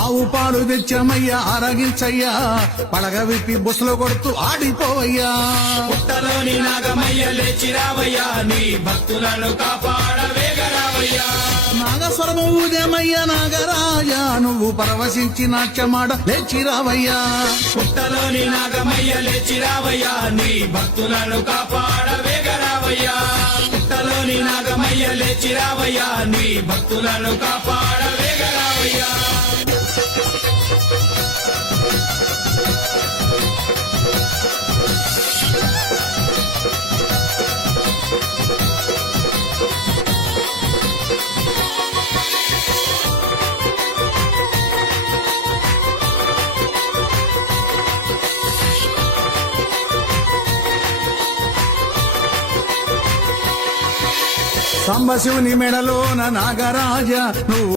ఆవు పాలు తెచ్చామయ్యా ఆరగించయ్యా పడగ విప్పి బుసలు కొడుతూ ఆడిపోవయ్యా పుట్టలోని నాగమయ్య లేచిరావయ్యా నీ భక్తులను కాపాడవేగరావయ్యా నాగస్వరము ఊదేమయ్యా నాగరాజా నువ్వు పరవశించి నాట్యమాడ లేచిరావయ్యా పుట్టలోని నాగమయ్య లేచిరావయ్యా నీ భక్తులను కాపాడవేగరావయ్యా పుట్టలోని నాగమయ్య లేచిరావయ్యా నీ భక్తులను కాపాడవేగరావయ్యా సంబశివుని మెడలోన నాగరాజా నువ్వు